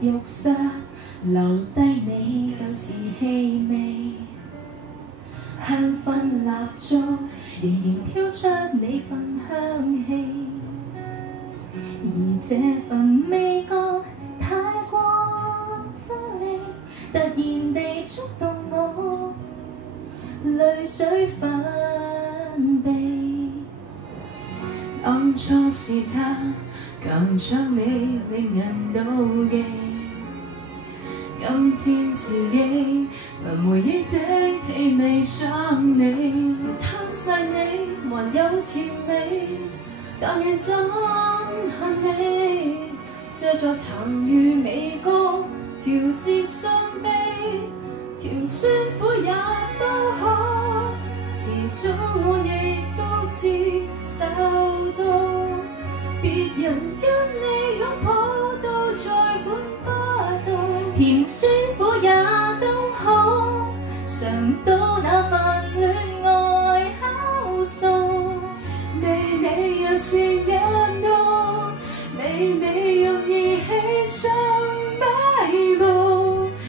浴室留低你舊時氣味，香薰蠟燭仍然飄出你份香氣，而這份味覺太過鋒利，突然地觸動我淚水分泌。當初是他強將你令人妒忌，今天自己憑回憶的氣味想你，貪晒你還有甜味，但願憎恨你，借助殘餘味覺調節傷悲，甜酸苦也都可，遲早我亦都接受到，別人跟你擁抱到再管不到，甜酸苦也都好，嘗到那份戀愛酵素，未你若是引導，未你若意